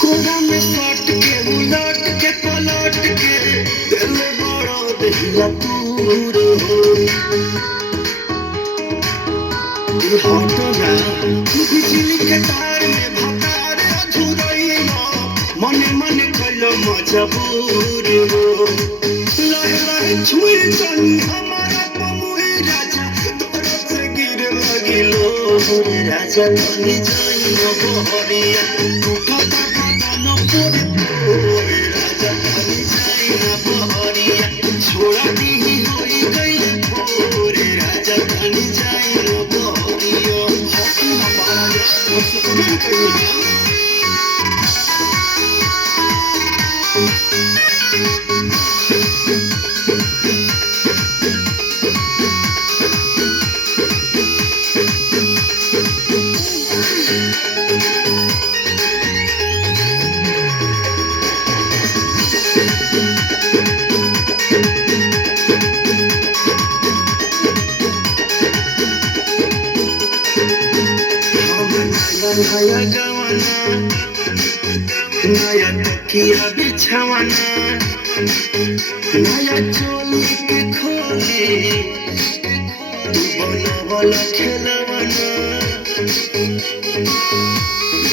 कोरा में सट के उलट के पलट के दिल बड़ा दहिया दूर हो हट ना बिजली के तार में भतार अधूरैया मने मने कइलो मजबूर हो लहे लहे छुई जनी हमारा पमुई राजा तोरा से गिर लगिलो राजा तनी जाई न बहरिया टूटा बदन पूरे पूरे राजा तनी जाई न बहरिया छोड़ा दी होई गई पूरे राजा तनी जाई न बहरिया हसी न पाया मुस्कुरा के नया गवाना नया तकिया बिछावाना नया चोली के खोली तू बनवल खेलवाना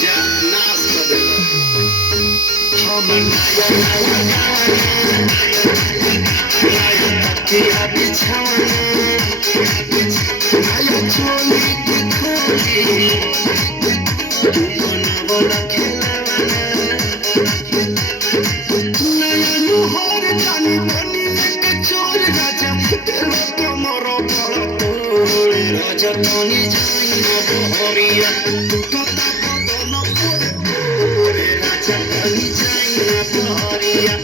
जा नाश कर देला हम नया गवाना नया तकिया बिछावाना नया चोली के खोली राजा तनी जाई न बहरिया टूटा बदन पूरे पूरे राजा तनी जाई न बहरिया